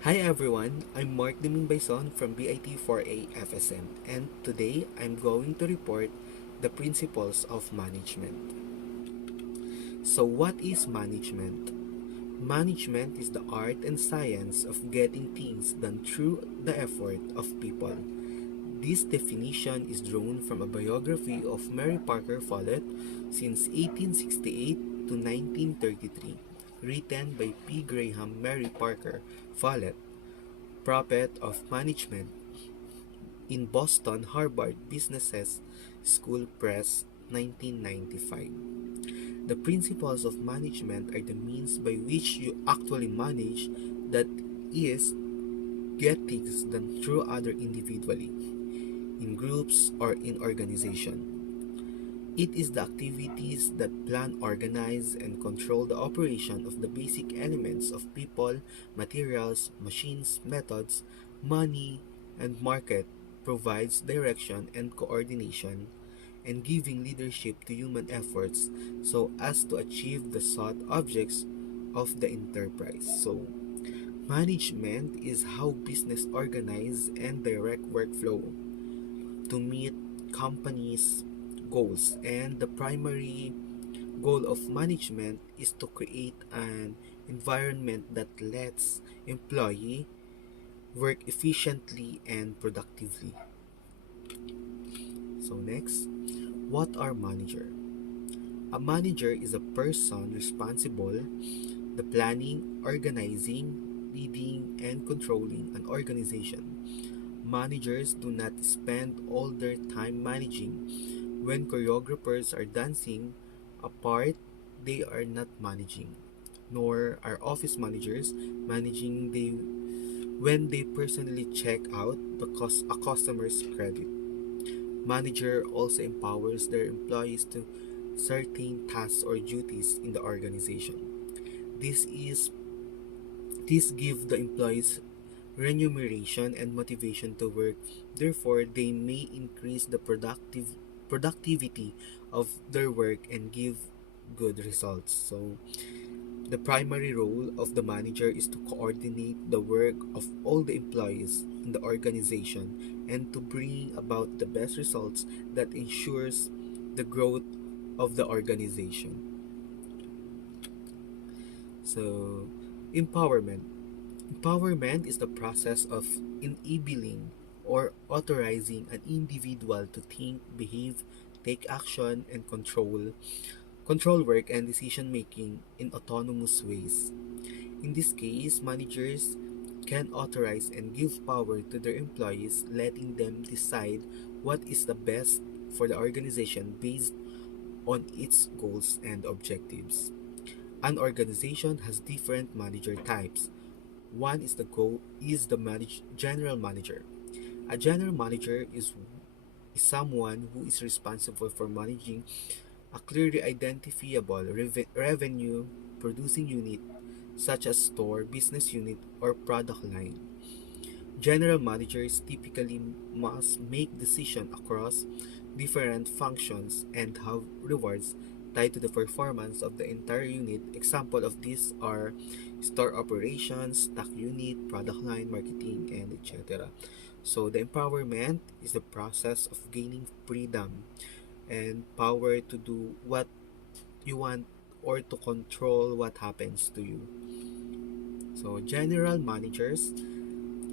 Hi everyone, I'm Mark Deming Bison from BIT4A FSM, and today I'm going to report the principles of management. So, what is management? Management is the art and science of getting things done through the effort of people. This definition is drawn from a biography of Mary Parker Follett since 1868 to 1933, written by P. Graham Mary Parker Follett, Prophet of Management in Boston Harvard Business School Press, 1995. The principles of management are the means by which you actually manage, that is, get things done through other individually, in groups, or in organization. It is the activities that plan, organize, and control the operation of the basic elements of people, materials, machines, methods, money, and market, provides direction and coordination, and giving leadership to human efforts so as to achieve the sought objects of the enterprise. So, management is how business organize and direct workflow to meet companies' goals, and the primary goal of management is to create an environment that lets employee work efficiently and productively. So next, what are manager? A manager is a person responsible the planning, organizing, leading, and controlling an organization. Managers do not spend all their time managing. When choreographers are dancing apart, they are not managing, nor are office managers managing when they personally check out a customer's credit. Manager also empowers their employees to certain tasks or duties in the organization. This is this give the employees remuneration and motivation to work. Therefore, they may increase the productivity of their work and give good results. So, the primary role of the manager is to coordinate the work of all the employees in the organization and to bring about the best results that ensures the growth of the organization. So, empowerment. Empowerment is the process of enabling or authorizing an individual to think, behave, take action, and control work and decision making in autonomous ways. In this case, managers can authorize and give power to their employees, letting them decide what is the best for the organization based on its goals and objectives. An organization has different manager types. One is the general manager. A general manager is someone who is responsible for managing a clearly identifiable revenue producing unit, such as store, business unit, or product line. General managers typically must make decisions across different functions and have rewards tied to the performance of the entire unit. Example of these are store operations, stock unit, product line, marketing, and etc. So the empowerment is the process of gaining freedom and power to do what you want or to control what happens to you. So general managers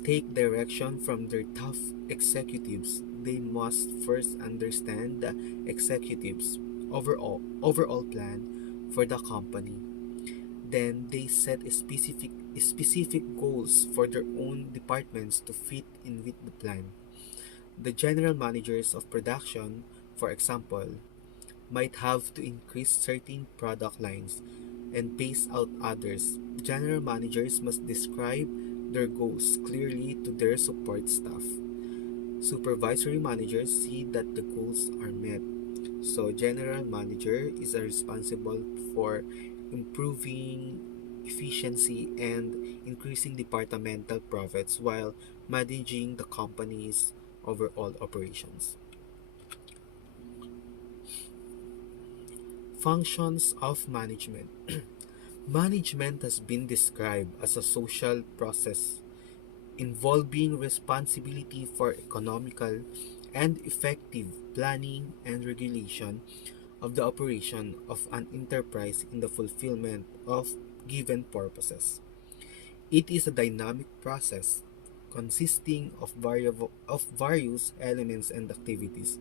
take direction from their top executives. They must first understand the executives' overall plan for the company. Then they set specific goals for their own departments to fit in with the plan. The general managers of production, for example, might have to increase certain product lines and pace out others. General managers must describe their goals clearly to their support staff. Supervisory managers see that the goals are met. So, general manager is responsible for improving efficiency and increasing departmental profits while managing the company's overall operations. Functions of management. Management has been described as a social process involving responsibility for economical and effective planning and regulation of the operation of an enterprise in the fulfillment of given purposes. It is a dynamic process consisting of various elements and activities.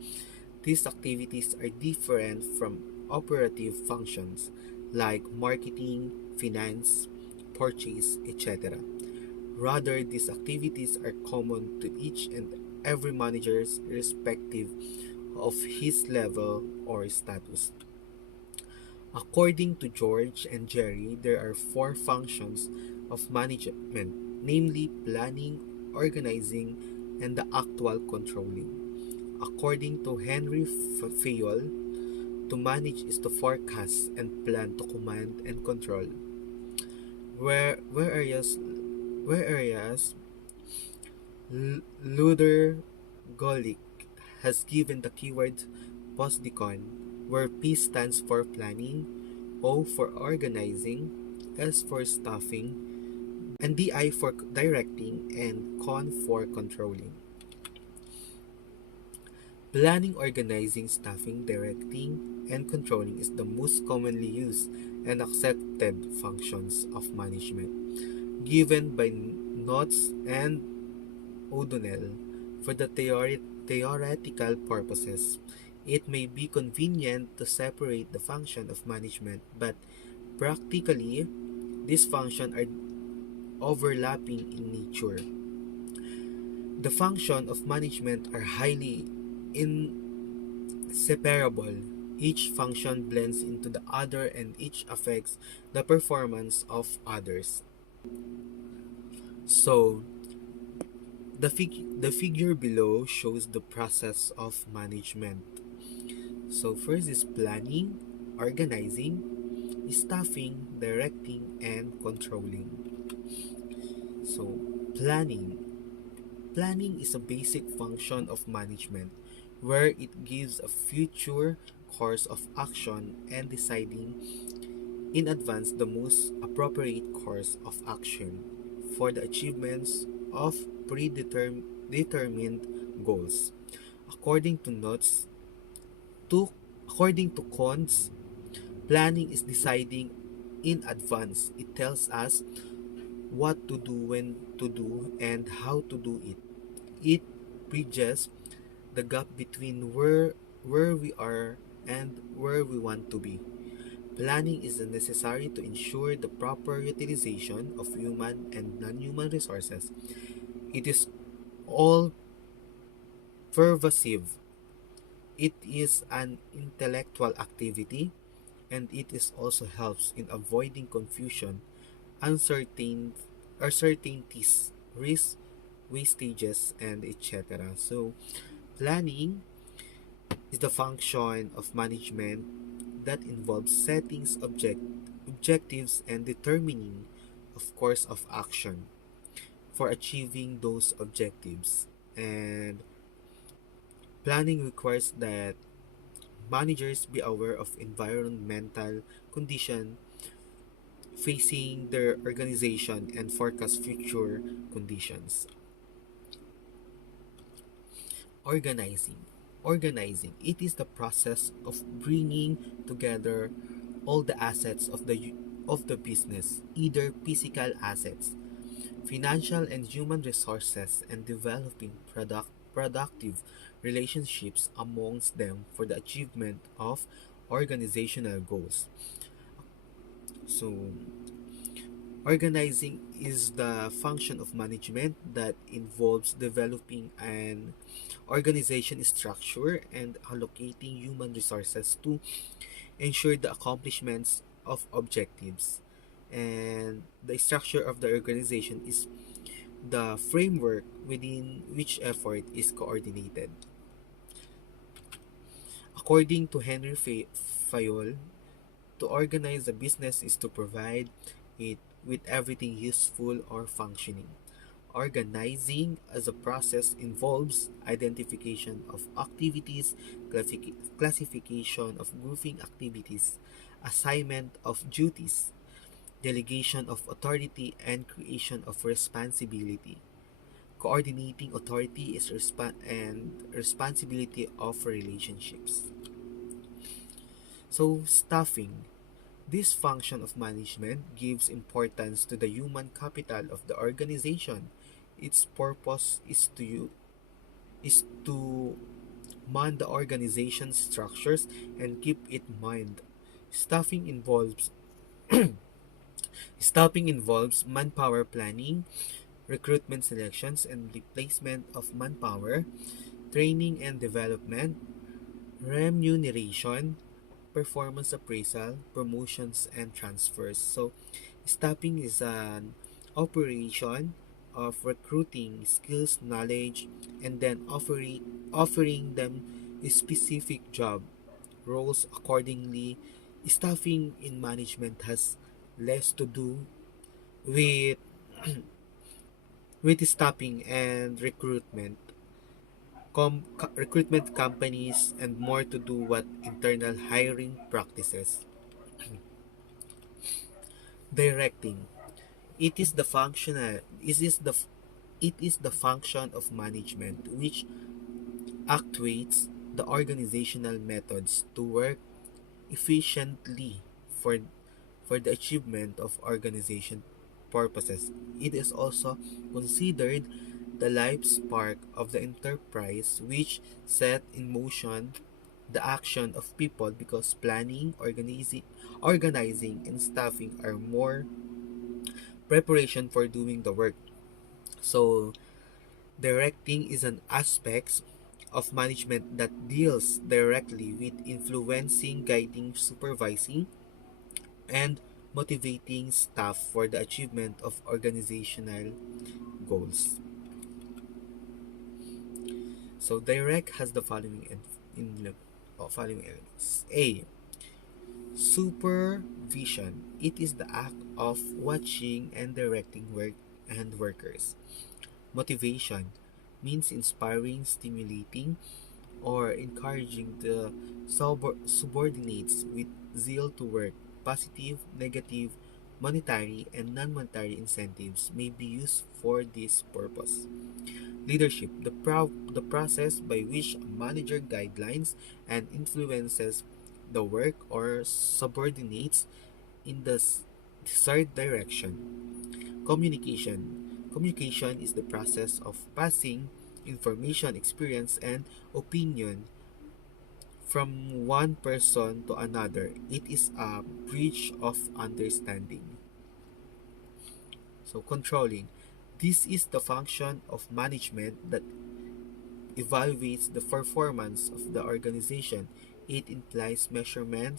These activities are different from operative functions like marketing, finance, purchase, etc. Rather, these activities are common to each and every manager's irrespective of his level or status. According to George and Jerry, there are four functions of management, namely planning, organizing, and the actual controlling. According to Henry Fayol, to manage is to forecast and plan to command and control. Where whereas whereas Luther Golik has given the keyword POSDECON, where P stands for planning, O for organizing, S for staffing, and DI for directing, and CON for controlling. Planning, organizing, staffing, directing, and controlling is the most commonly used and accepted functions of management, given by Knotts and O'Donnell. For the theoretical purposes, it may be convenient to separate the function of management, but practically, these functions are overlapping in nature. The functions of management are highly inseparable. Each function blends into the other and each affects the performance of others. So, the figure below shows the process of management. So first is planning, organizing, staffing, directing, and controlling. So planning. Planning is a basic function of management where it gives a future course of action and deciding in advance the most appropriate course of action for the achievements of predetermined goals. According to notes, to according to Cons, planning is deciding in advance. It tells us what to do, when to do, and how to do it. It bridges the gap between where we are and where we want to be. Planning is necessary to ensure the proper utilization of human and non-human resources. It is all pervasive. It is an intellectual activity and it is also helps in avoiding confusion, uncertain uncertainties, risks, wastages, and etc. So planning is the function of management that involves objectives and determining of course of action for achieving those objectives. And planning requires that managers be aware of environmental condition facing their organization and forecast future conditions. Organizing. Organizing. It is the process of bringing together all the assets of the business, either physical assets, financial and human resources, and developing productive relationships amongst them for the achievement of organizational goals. So, organizing is the function of management that involves developing an organization structure and allocating human resources to ensure the accomplishments of objectives. And the structure of the organization is the framework within which effort is coordinated. According to Henry Fayol, to organize a business is to provide it with everything useful or functioning. Organizing as a process involves identification of activities, classification of grouping activities, assignment of duties, delegation of authority, and creation of responsibility. Coordinating authority is and responsibility of relationships. So, staffing. This function of management gives importance to the human capital of the organization. Its purpose is to man the organization's structures and keep it in mind. Staffing involves Staffing involves manpower planning, recruitment selections and replacement of manpower, training and development, remuneration, performance appraisal, promotions, and transfers. So, staffing is an operation of recruiting skills, knowledge, and then offering them a specific job roles accordingly. Staffing in management has less to do with staffing and recruitment companies, and more to do what internal hiring practices. Directing. It is the functional it is the function of management which actuates the organizational methods to work efficiently for the achievement of organization purposes. It is also considered the life spark of the enterprise which set in motion the action of people, because planning, organizing and staffing are more preparation for doing the work. So, directing is an aspect of management that deals directly with influencing, guiding, supervising, and motivating staff for the achievement of organizational goals. So, direct has the following following elements. A. Supervision. It is the act of watching and directing workers. Motivation means inspiring, stimulating, or encouraging the subordinates with zeal to work. Positive, negative, monetary, and non-monetary incentives may be used for this purpose. Leadership, the process by which a manager guidelines and influences the work or subordinates in the desired direction. Communication is the process of passing information, experience, and opinion from one person to another. It is a bridge of understanding. So, controlling. This is the function of management that evaluates the performance of the organization. It implies measurement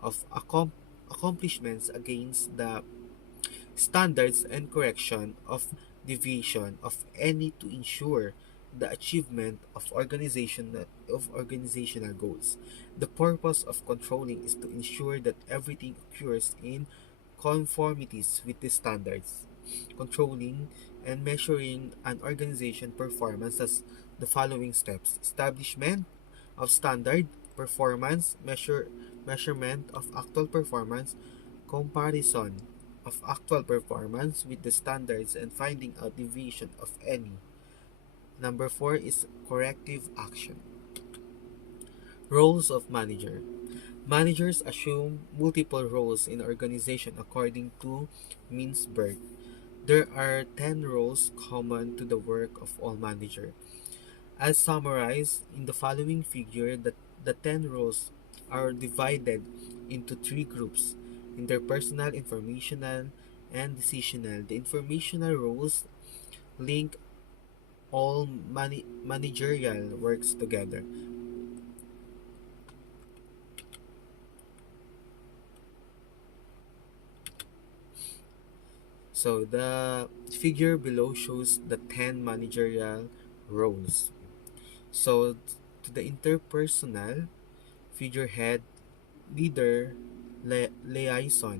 of accomplishments against the standards and correction of deviation of any to ensure the achievement of organizational goals. The purpose of controlling is to ensure that everything occurs in conformities with the standards. Controlling and measuring an organization performance as the following steps: establishment of standard, measurement of actual performance, comparison of actual performance with the standards, and finding out deviation of any. Number 4 is corrective action. Roles of manager. Managers assume multiple roles in organization according to Mintzberg. There are 10 roles common to the work of all managers. As summarized in the following figure, the 10 roles are divided into three groups: interpersonal, informational, and decisional. The informational roles link all managerial works together. So the figure below shows the 10 managerial roles. So to the interpersonal, figurehead, leader, liaison;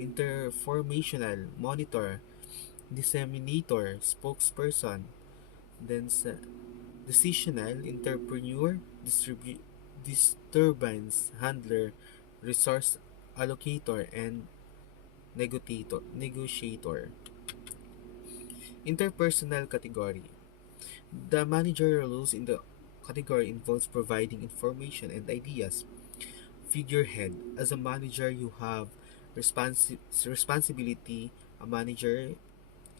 interformational, monitor, disseminator, spokesperson; then sa decisional, entrepreneur, disturbance handler, resource allocator, and negotiator. Interpersonal category. The managerial roles in the category involves providing information and ideas. Figurehead. As a manager, you have responsibility. A manager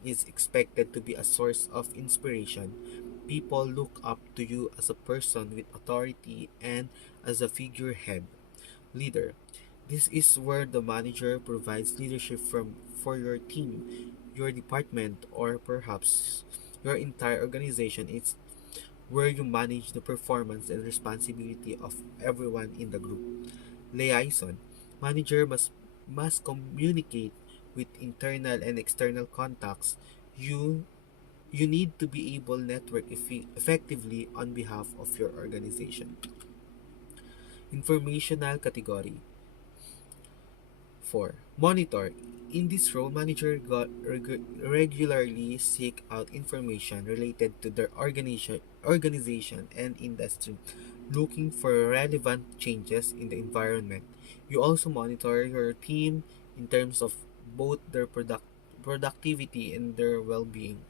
is expected to be a source of inspiration. People look up to you as a person with authority and as a figurehead. Leader. This is where the manager provides leadership for your team, your department, or perhaps your entire organization. It's where you manage the performance and responsibility of everyone in the group. Liaison. Manager must communicate with internal and external contacts. You you need to be able to network effectively on behalf of your organization. Informational category. 4. Monitor. In this role, manager regularly seek out information related to their organization and industry, looking for relevant changes in the environment. You also monitor your team in terms of both their productivity and their well-being.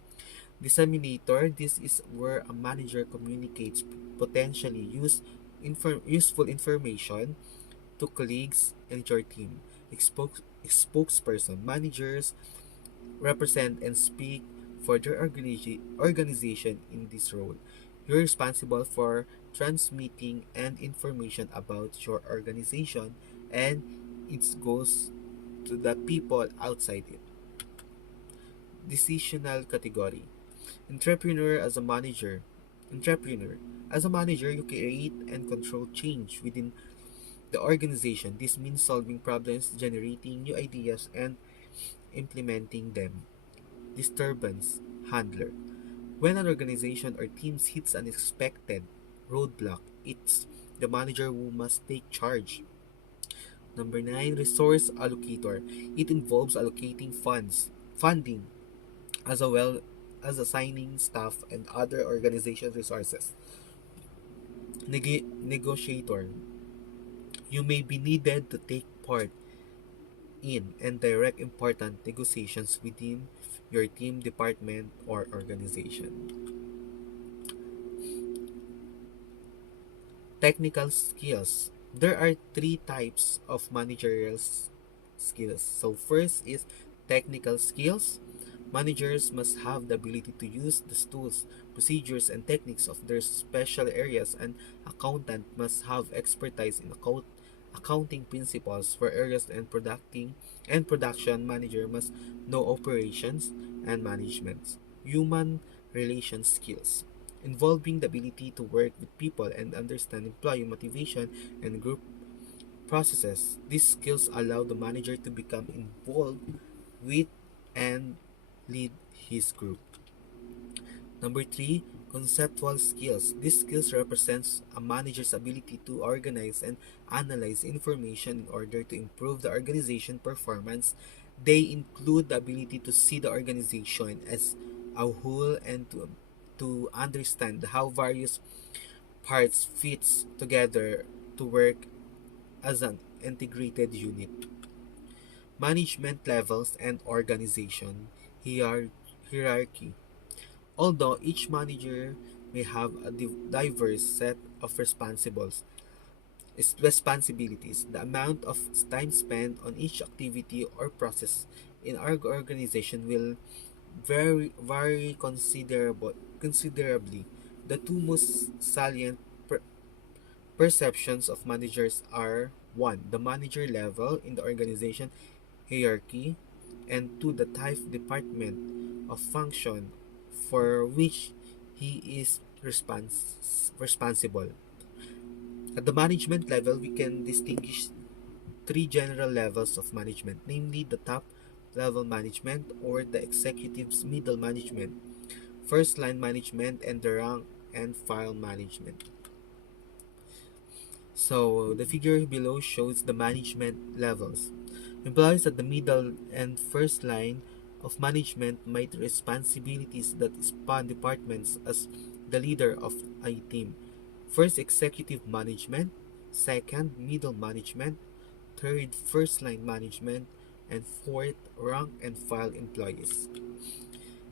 Disseminator. This is where a manager communicates potentially useful information to colleagues and your team. Spokesperson. Managers represent and speak for their organization in this role. You're responsible for transmitting and information about your organization and it goes to the people outside it. Decisional category. Entrepreneur as a manager. Entrepreneur. As a manager, you create and control change within the organization. This means solving problems, generating new ideas, and implementing them. Disturbance handler. When an organization or team hits an unexpected roadblock, it's the manager who must take charge. Number 9, resource allocator. It involves allocating funding, as well as assigning staff and other organization resources. Negotiator. You may be needed to take part in and direct important negotiations within your team, department, or organization. Technical skills. There are three types of managerial skills. So, first is technical skills. Managers must have the ability to use the tools, procedures, and techniques of their special areas. An accountant must have expertise in accounting principles for areas and production manager must know operations and management. Human relation skills involving the ability to work with people and understand employee motivation and group processes. These skills allow the manager to become involved with and lead his group. Number 3, conceptual skills. These skills represents a manager's ability to organize and analyze information in order to improve the organization performance. They include the ability to see the organization as a whole and to understand how various parts fits together to work as an integrated unit. Management levels and organization hierarchy. Although each manager may have a diverse set of responsibilities, the amount of time spent on each activity or process in our organization will vary considerably. The two most salient perceptions of managers are: 1. The manager level in the organization hierarchy, and 2. The type department of function for which he is responsible. At the management level, we can distinguish three general levels of management, namely the top level management or the executive's middle management, first line management, and the rank and file management. So the figure below shows the management levels. Employees at the middle and first line of management might responsibilities that span departments as the leader of a team. First, executive management; second, middle management; third, first line management; and fourth, rank and file employees.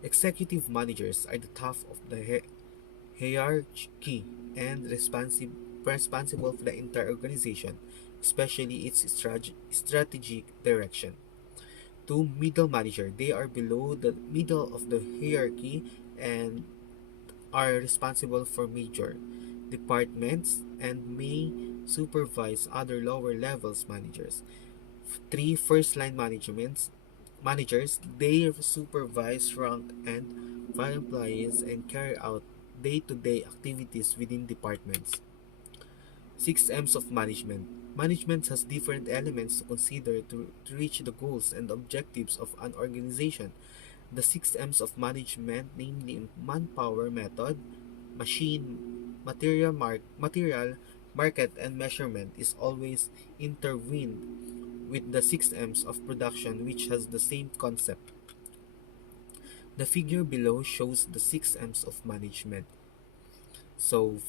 Executive managers are the top of the hierarchy and responsible for the entire organization, especially its strategic direction. To middle manager, they are below the middle of the hierarchy and are responsible for major departments and may supervise other lower levels managers. Three first line managers, they supervise rank and file employees and carry out day-to-day activities within departments. Six M's of management. Management has different elements to consider to reach the goals and objectives of an organization. The six M's of management, namely manpower method, material, market, and measurement, is always intertwined with the six M's of production, which has the same concept. The figure below shows the six M's of management. So,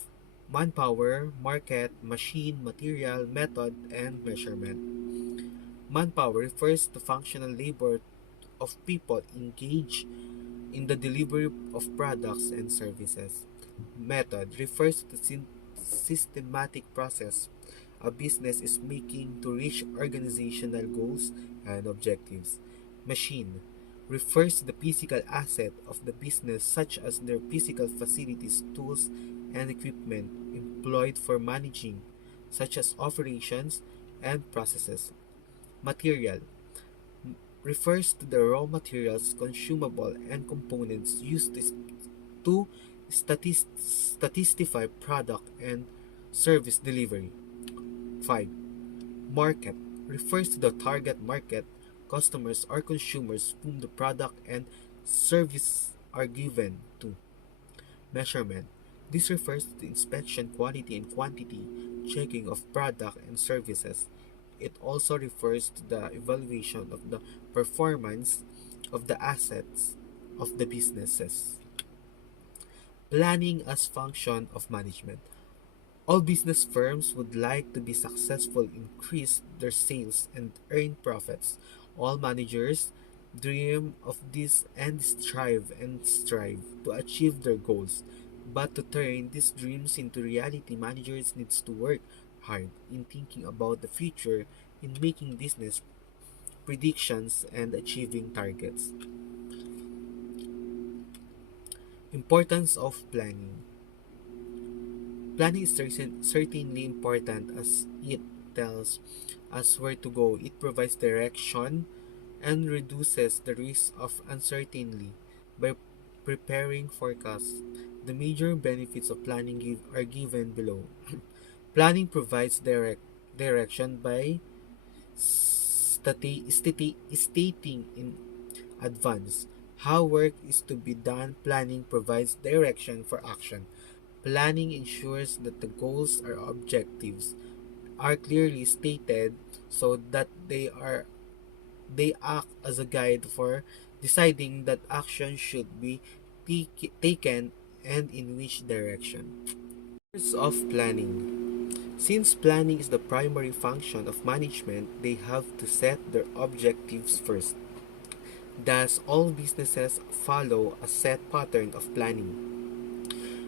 manpower, market, machine, material, method, and measurement. Manpower refers to functional labor of people engaged in the delivery of products and services. Method refers to the systematic process a business is making to reach organizational goals and objectives. Machine refers to the physical asset of the business, such as their physical facilities, tools, and equipment employed for managing, such as operations and processes. Material refers to the raw materials, consumable, and components used to statistify product and service delivery. 5. Market refers to the target market, customers or consumers whom the product and service are given to. Measurement. This refers to the inspection, quality, and quantity checking of product and services. It also refers to the evaluation of the performance of the assets of the businesses. Planning as function of management. All business firms would like to be successful, increase their sales, and earn profits. All managers dream of this and strive to achieve their goals. But to turn these dreams into reality, managers needs to work hard in thinking about the future, in making business predictions and achieving targets. Importance of planning. Planning is certainly important as it tells us where to go. It provides direction and reduces the risk of uncertainty by preparing forecasts. The major benefits of planning are given below. Planning provides direction by stating in advance how work is to be done. Planning provides direction for action. Planning ensures that the goals or objectives are clearly stated so that they act as a guide for deciding that action should be taken and in which direction. Purpose of planning. Since planning is the primary function of management, they have to set their objectives first. Thus, all businesses follow a set pattern of planning.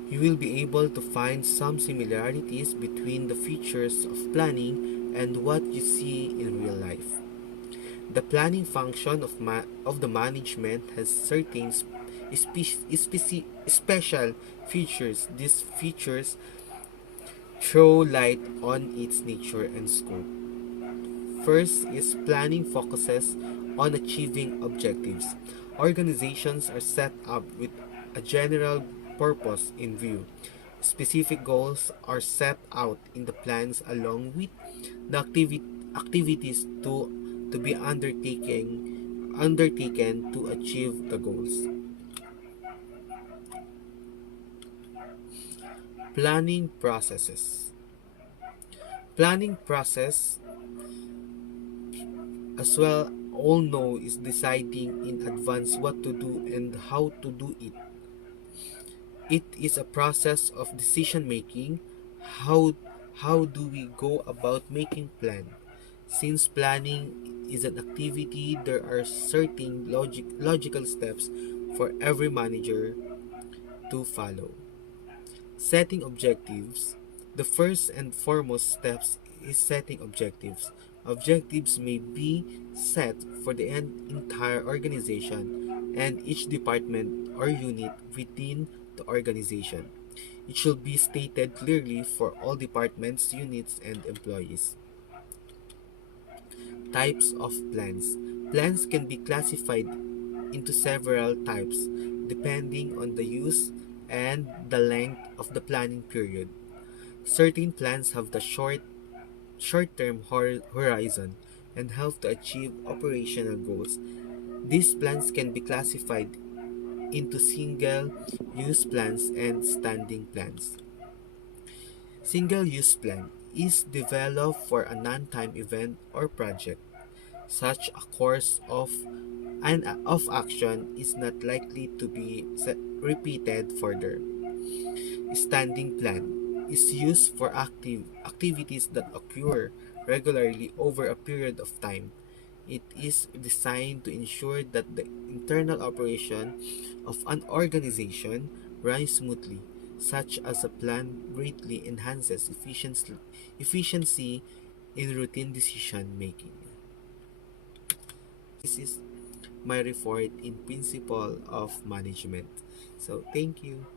You will be able to find some similarities between the features of planning and what you see in real life. The planning function of the management has certain special features. These features throw light on its nature and scope. First is planning focuses on achieving objectives. Organizations are set up with a general purpose in view. Specific goals are set out in the plans along with the activities to be undertaken to achieve the goals. Planning processes. Planning process as well all know is deciding in advance what to do and how to do it. It is a process of decision making. How how do we go about making plan? Since planning is an activity, there are certain logical steps for every manager to follow. Setting objectives. The first and foremost steps is setting objectives. Objectives may be set for the entire organization and each department or unit within the organization. It should be stated clearly for all departments, units, and employees. Types of plans. Plans can be classified into several types depending on the use and the length of the planning period. Certain plans have the short-term horizon and help to achieve operational goals. These plans can be classified into single-use plans and standing plans. Single-use plan is developed for a non-time event or project. Such a course of action is not likely to be repeated further. Standing plan is used for activities that occur regularly over a period of time. It is designed to ensure that the internal operation of an organization runs smoothly, such as a plan greatly enhances efficiency in routine decision making. This is my report in principle of management. So thank you.